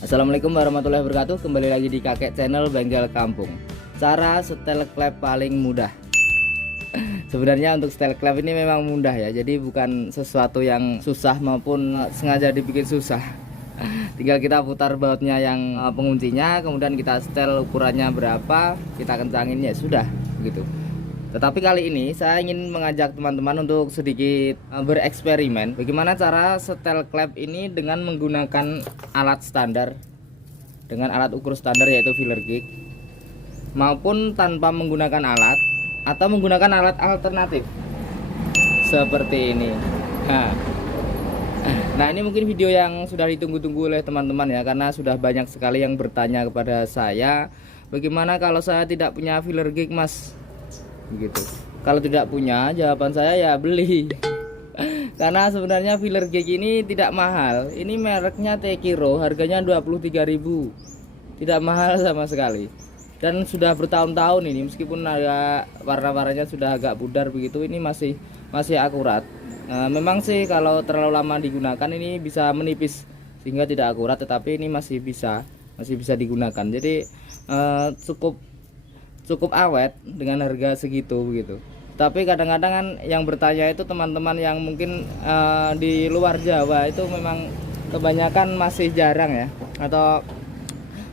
Assalamualaikum warahmatullahi wabarakatuh. Kembali lagi di Kakek Channel Bengkel Kampung. Cara setel klep paling mudah. Sebenarnya untuk setel klep ini memang mudah ya. Jadi bukan sesuatu yang susah maupun sengaja dibikin susah. Tinggal kita putar bautnya yang penguncinya, kemudian kita setel ukurannya berapa, kita kencangin, ya sudah begitu. Tetapi kali ini saya ingin mengajak teman-teman untuk sedikit bereksperimen bagaimana cara setel klep ini dengan menggunakan alat standar, dengan alat ukur standar yaitu filler gig, maupun tanpa menggunakan alat atau menggunakan alat alternatif seperti ini. Nah, ini mungkin video yang sudah ditunggu-tunggu oleh teman-teman ya, karena sudah banyak sekali yang bertanya kepada saya, bagaimana kalau saya tidak punya filler gig mas, begitu. Kalau tidak punya, jawaban saya ya beli. Karena sebenarnya filler gig ini tidak mahal. Ini mereknya Tekiro, harganya 23.000. Tidak mahal sama sekali. Dan sudah bertahun-tahun ini, meskipun agak warna-warnanya sudah agak pudar begitu, ini masih akurat. Memang sih kalau terlalu lama digunakan ini bisa menipis sehingga tidak akurat, tetapi ini masih bisa digunakan. Jadi cukup awet dengan harga segitu begitu. Tapi kadang-kadang kan yang bertanya itu teman-teman yang mungkin di luar Jawa itu memang kebanyakan masih jarang ya, atau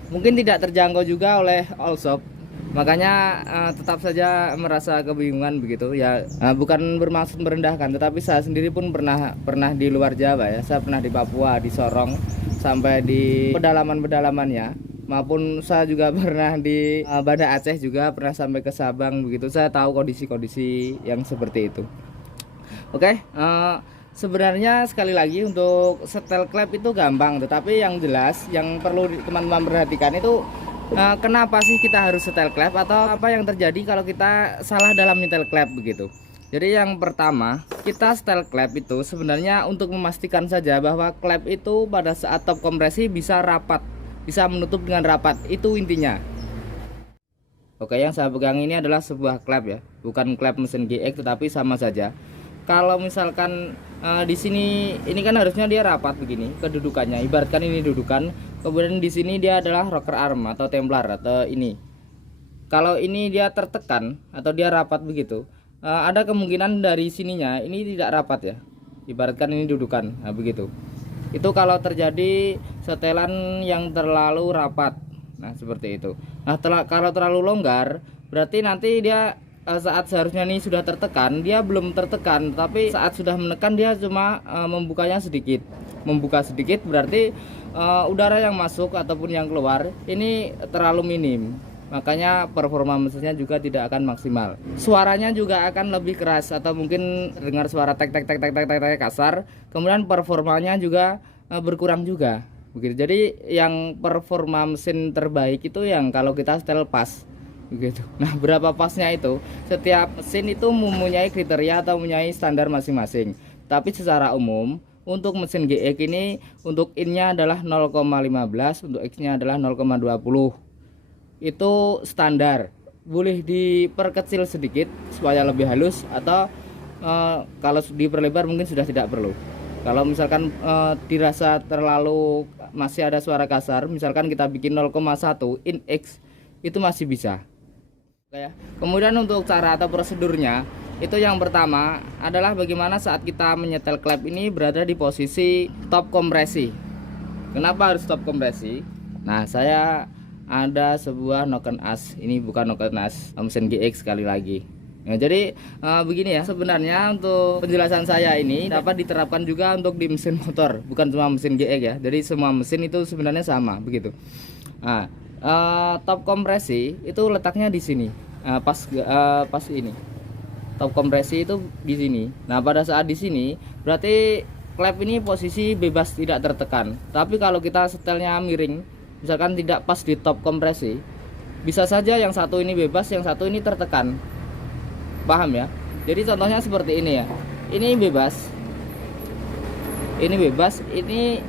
mungkin tidak terjangkau juga oleh all shop. Makanya tetap saja merasa kebingungan begitu ya. Bukan bermaksud merendahkan, tetapi saya sendiri pun pernah di luar Jawa ya. Saya pernah di Papua, di Sorong, sampai di pedalaman-pedalamannya, maupun saya juga pernah di Banda Aceh, juga pernah sampai ke Sabang begitu. Saya tahu kondisi-kondisi yang seperti itu. Oke, sebenarnya sekali lagi untuk setel klep itu gampang, tetapi yang jelas yang perlu teman-teman perhatikan itu kenapa sih kita harus setel klep, atau apa yang terjadi kalau kita salah dalam nyetel klep begitu. Jadi yang pertama, kita setel klep itu sebenarnya untuk memastikan saja bahwa klep itu pada saat top kompresi bisa rapat, bisa menutup dengan rapat, itu intinya. Oke, yang saya pegang ini adalah sebuah klep ya, bukan klep mesin GX, tetapi sama saja. Kalau misalkan di sini ini kan harusnya dia rapat begini kedudukannya, ibaratkan ini dudukan, kemudian di sini dia adalah rocker arm atau templar atau ini. Kalau ini dia tertekan atau dia rapat begitu, ada kemungkinan dari sininya ini tidak rapat ya, ibaratkan ini dudukan, nah begitu. Itu kalau terjadi setelan yang terlalu rapat, nah seperti itu. Nah kalau terlalu longgar, berarti nanti dia saat seharusnya ini sudah tertekan, dia belum tertekan, tapi saat sudah menekan dia cuma membukanya sedikit. Membuka sedikit berarti udara yang masuk ataupun yang keluar ini terlalu minim. Makanya performa mesinnya juga tidak akan maksimal. Suaranya juga akan lebih keras, atau mungkin dengar suara tek tek tek tek tek tek, tek kasar. Kemudian performanya juga berkurang juga. Begitu. Jadi yang performa mesin terbaik itu yang kalau kita setel pas. Begitu. Nah, berapa pasnya itu? Setiap mesin itu mempunyai kriteria atau mempunyai standar masing-masing. Tapi secara umum untuk mesin GX ini, untuk in-nya adalah 0,15, untuk X-nya adalah 0,20. Itu standar. Boleh diperkecil sedikit supaya lebih halus, atau kalau diperlebar mungkin sudah tidak perlu. Kalau misalkan dirasa terlalu masih ada suara kasar, misalkan kita bikin 0,1 in X, itu masih bisa. Kemudian untuk cara atau prosedurnya, itu yang pertama adalah bagaimana saat kita menyetel klep ini berada di posisi top kompresi. Kenapa harus top kompresi? Nah, saya ada sebuah noken as. Ini bukan noken as mesin GX sekali lagi. Nah, jadi begini ya, sebenarnya untuk penjelasan saya ini dapat diterapkan juga untuk di mesin motor, bukan cuma mesin GX ya. Jadi semua mesin itu sebenarnya sama begitu. Nah, top kompresi itu letaknya di sini, pas ini top kompresi itu di sini. Nah, pada saat di sini berarti klep ini posisi bebas, tidak tertekan. Tapi kalau kita setelnya miring, misalkan tidak pas di top kompresi, bisa saja yang satu ini bebas, yang satu ini tertekan. Paham ya? Jadi contohnya seperti ini ya, ini bebas, ini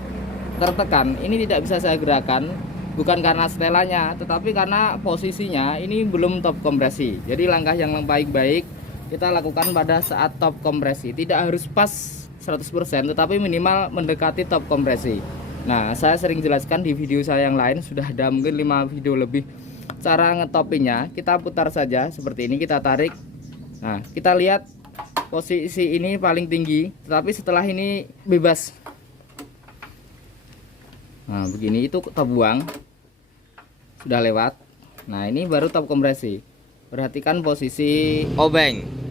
tertekan, ini tidak bisa saya gerakan. Bukan karena setelannya, tetapi karena posisinya ini belum top kompresi. Jadi langkah yang baik-baik kita lakukan pada saat top kompresi. Tidak harus pas 100%, tetapi minimal mendekati top kompresi. Nah, saya sering jelaskan di video saya yang lain, sudah ada mungkin 5 video lebih cara ngetopinya. Kita putar saja seperti ini, kita tarik. Nah, kita lihat posisi ini paling tinggi, tetapi setelah ini bebas. Nah, begini itu top buang sudah lewat. Nah, ini baru top kompresi. Perhatikan posisi obeng.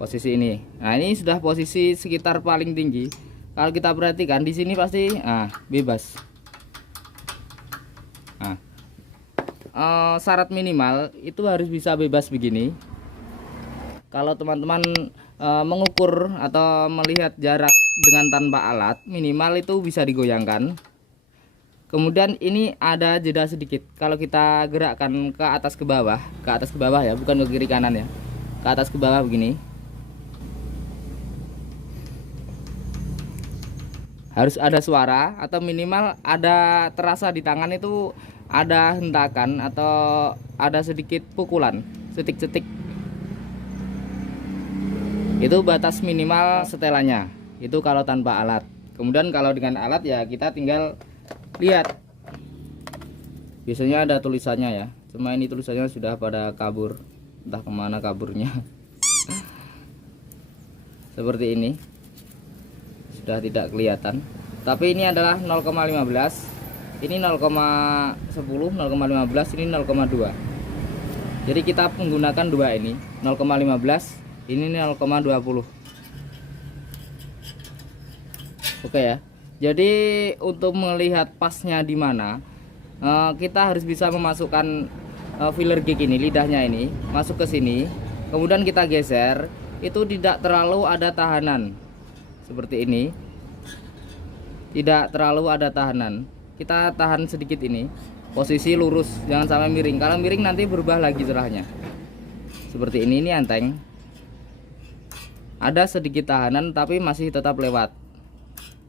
Posisi ini. Nah, ini sudah posisi sekitar paling tinggi. Kalau kita perhatikan di sini pasti bebas. Nah, syarat minimal itu harus bisa bebas begini. Kalau teman-teman mengukur atau melihat jarak dengan tanpa alat, minimal itu bisa digoyangkan. Kemudian ini ada jeda sedikit. Kalau kita gerakkan ke atas ke bawah ya, bukan ke kiri kanan ya. Ke atas ke bawah begini. Harus ada suara atau minimal ada terasa di tangan itu ada hentakan atau ada sedikit pukulan, cetik-cetik. Itu batas minimal setelannya. Itu kalau tanpa alat. Kemudian kalau dengan alat ya kita tinggal lihat. Biasanya ada tulisannya ya. Cuma ini tulisannya sudah pada kabur. Entah kemana kaburnya. Seperti ini. Sudah tidak kelihatan, tapi ini adalah 0,15, ini 0,10, 0,15, ini 0,2. Jadi kita menggunakan dua ini, 0,15, ini 0,20. Oke ya. Jadi untuk melihat pasnya di mana, kita harus bisa memasukkan filler gig ini, lidahnya ini masuk ke sini, kemudian kita geser, itu tidak terlalu ada tahanan. Seperti ini, tidak terlalu ada tahanan. Kita tahan sedikit ini, posisi lurus, jangan sampai miring. Kalau miring nanti berubah lagi cerahnya. Seperti ini enteng. Ada sedikit tahanan tapi masih tetap lewat.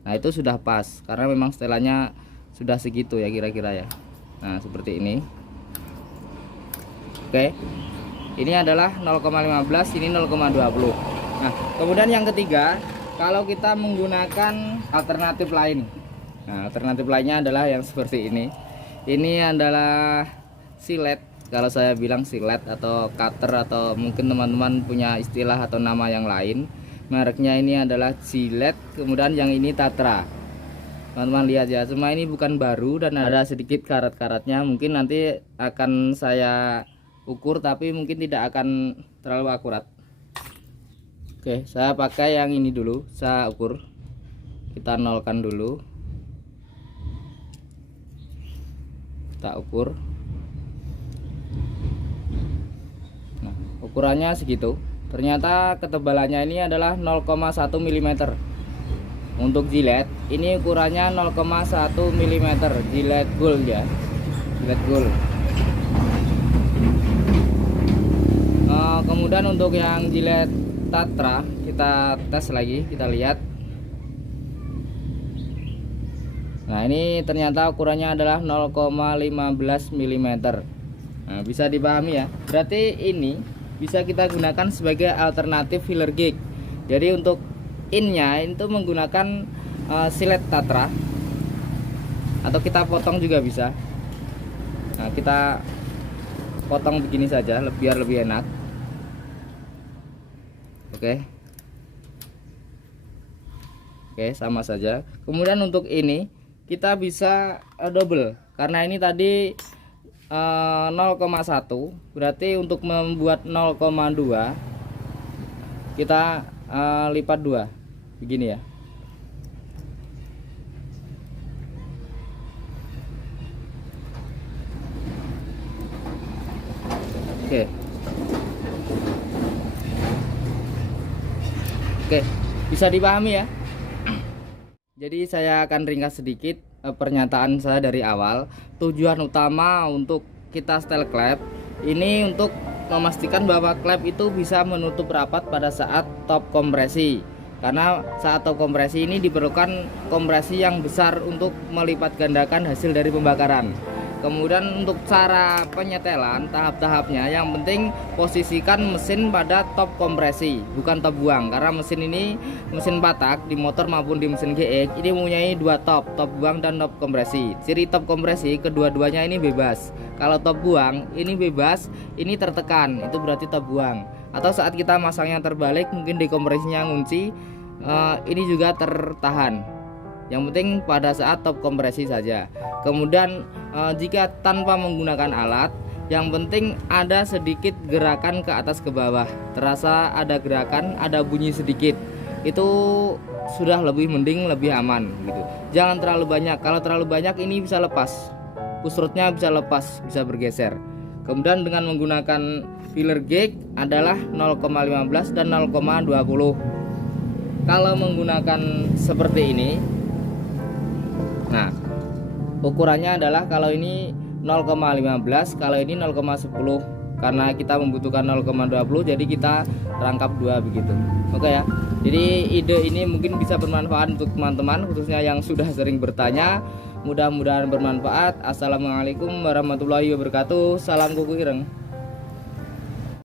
Nah, itu sudah pas karena memang setelannya sudah segitu ya kira-kira ya. Nah, seperti ini. Oke. Ini adalah 0,15, ini 0,20. Nah, kemudian yang ketiga, kalau kita menggunakan alternatif lain. Nah, alternatif lainnya adalah yang seperti ini. Ini adalah silet. Kalau saya bilang silet atau cutter, atau mungkin teman-teman punya istilah atau nama yang lain. Mereknya ini adalah Gillette, kemudian yang ini Tatra. Teman-teman lihat ya, semua ini bukan baru dan ada sedikit karat-karatnya. Mungkin nanti akan saya ukur tapi mungkin tidak akan terlalu akurat. Oke, saya pakai yang ini dulu, saya ukur. Kita nolkan dulu. Kita ukur. Nah, ukurannya segitu. Ternyata ketebalannya ini adalah 0,1 mm. Untuk Gillette, ini ukurannya 0,1 mm. Gillette Gold ya. Gillette Gold. Kemudian untuk yang Gillette Tatra, kita tes lagi, kita lihat. Nah, ini ternyata ukurannya adalah 0,15 mm. Nah, bisa dipahami ya. Berarti ini bisa kita gunakan sebagai alternatif filler gig. Jadi untuk innya itu menggunakan silet Tatra, atau kita potong juga bisa. Nah, kita potong begini saja biar lebih enak. Oke, sama saja. Kemudian untuk ini kita bisa double, karena ini tadi 0,1, berarti untuk membuat 0,2 kita lipat 2 begini ya. Oke, bisa dipahami ya. Jadi saya akan ringkas sedikit pernyataan saya dari awal. Tujuan utama untuk kita setel klep ini untuk memastikan bahwa klep itu bisa menutup rapat pada saat top kompresi. Karena saat top kompresi ini diperlukan kompresi yang besar untuk melipat gandakan hasil dari pembakaran. Kemudian untuk cara penyetelan tahap-tahapnya, yang penting posisikan mesin pada top kompresi, bukan top buang, karena mesin ini mesin Patak di motor maupun di mesin GX ini mempunyai dua top buang dan top kompresi. Ciri top kompresi kedua-duanya ini bebas. Kalau top buang ini bebas, ini tertekan, itu berarti top buang. Atau saat kita masangnya terbalik, mungkin dekompresinya ngunci, ini juga tertahan. Yang penting pada saat top kompresi saja. Kemudian jika tanpa menggunakan alat, yang penting ada sedikit gerakan ke atas ke bawah, terasa ada gerakan, ada bunyi sedikit, itu sudah lebih mending, lebih aman gitu. Jangan terlalu banyak. Kalau terlalu banyak ini bisa lepas, pusrutnya bisa lepas, bisa bergeser. Kemudian dengan menggunakan filler gauge adalah 0,15 dan 0,20. Kalau menggunakan seperti ini, nah, ukurannya adalah kalau ini 0,15, kalau ini 0,10. Karena kita membutuhkan 0,20, jadi kita rangkap dua begitu. Oke ya. Jadi ide ini mungkin bisa bermanfaat untuk teman-teman, khususnya yang sudah sering bertanya. Mudah-mudahan bermanfaat. Assalamualaikum warahmatullahi wabarakatuh. Salam kuku ireng.